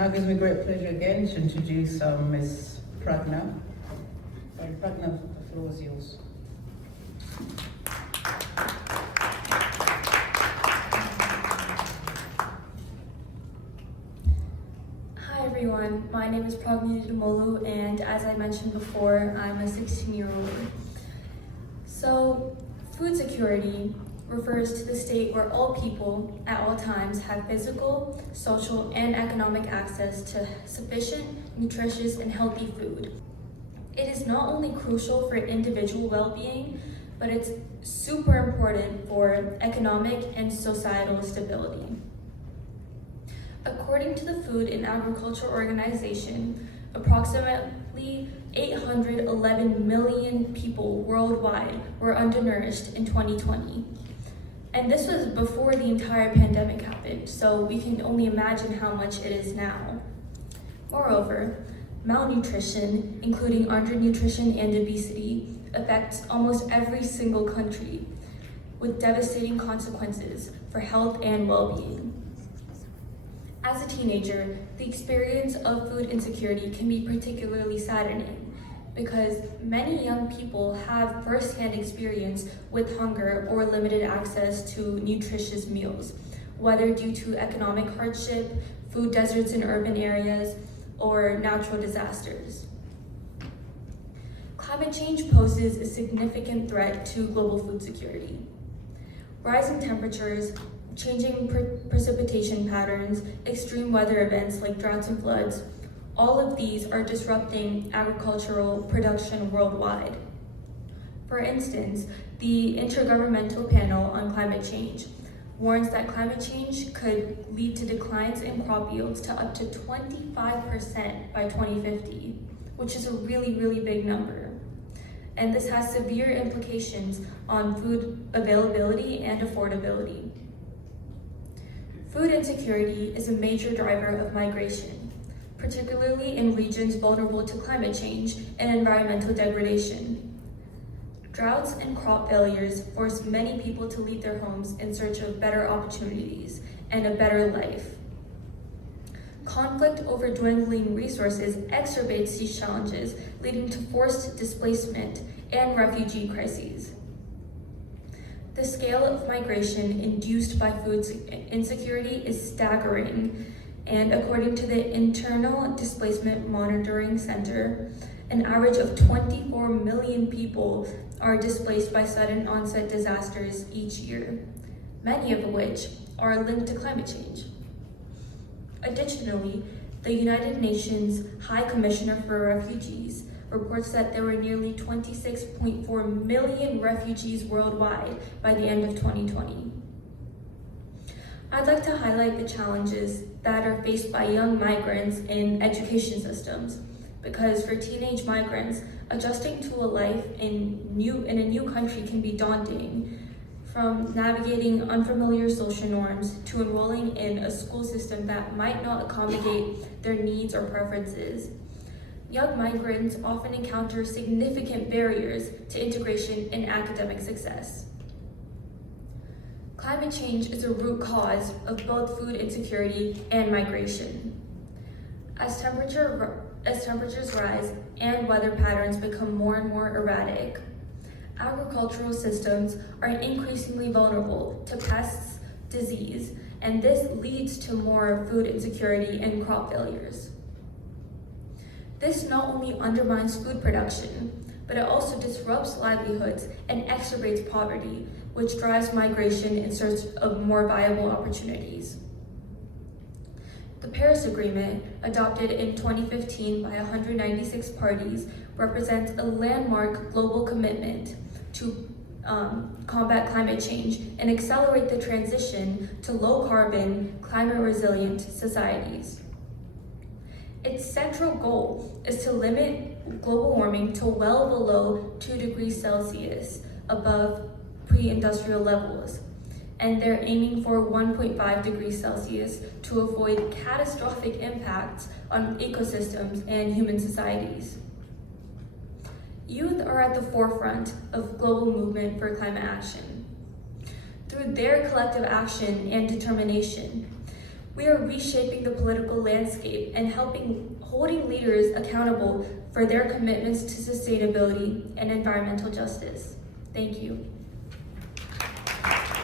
Now it gives me great pleasure again to introduce Ms. Pragna. Sorry, Pragna, the floor is yours. Hi everyone, my name is Pragna Nidumolu, and as I mentioned before, I'm a 16-year-old. So, food security refers to the state where all people at all times have physical, social, and economic access to sufficient, nutritious, and healthy food. It is not only crucial for individual well-being, but it's super important for economic and societal stability. According to the Food and Agriculture Organization, approximately 811 million people worldwide were undernourished in 2020. And this was before the entire pandemic happened, so we can only imagine how much it is now. Moreover, malnutrition, including undernutrition and obesity, affects almost every single country, with devastating consequences for health and well-being. As a teenager, the experience of food insecurity can be particularly saddening because many young people have first-hand experience with hunger or limited access to nutritious meals, whether due to economic hardship, food deserts in urban areas, or natural disasters. Climate change poses a significant threat to global food security. Rising temperatures, changing precipitation patterns, extreme weather events like droughts and floods, all of these are disrupting agricultural production worldwide. For instance, the Intergovernmental Panel on Climate Change warns that climate change could lead to declines in crop yields to up to 25% by 2050, which is a really, really big number. And this has severe implications on food availability and affordability. Food insecurity is a major driver of migration, particularly in regions vulnerable to climate change and environmental degradation. Droughts and crop failures force many people to leave their homes in search of better opportunities and a better life. Conflict over dwindling resources exacerbates these challenges, leading to forced displacement and refugee crises. The scale of migration induced by food insecurity is staggering, and according to the Internal Displacement Monitoring Center, an average of 24 million people are displaced by sudden onset disasters each year, many of which are linked to climate change. Additionally, the United Nations High Commissioner for Refugees reports that there were nearly 26.4 million refugees worldwide by the end of 2020. I'd like to highlight the challenges that are faced by young migrants in education systems, because for teenage migrants, adjusting to a life in a new country can be daunting, from navigating unfamiliar social norms to enrolling in a school system that might not accommodate their needs or preferences. Young migrants often encounter significant barriers to integration and academic success. Climate change is a root cause of both food insecurity and migration. As temperatures rise and weather patterns become more and more erratic, agricultural systems are increasingly vulnerable to pests, disease, and this leads to more food insecurity and crop failures. This not only undermines food production, but it also disrupts livelihoods and exacerbates poverty, which drives migration in search of more viable opportunities. The Paris Agreement, adopted in 2015 by 196 parties, represents a landmark global commitment to combat climate change and accelerate the transition to low-carbon, climate-resilient societies. Its central goal is to limit global warming to well below 2 degrees Celsius above pre-industrial levels, and they're aiming for 1.5 degrees Celsius to avoid catastrophic impacts on ecosystems and human societies. Youth are at the forefront of global movement for climate action. Through their collective action and determination, We are reshaping the political landscape and holding leaders accountable for their commitments to sustainability and environmental justice. Thank you.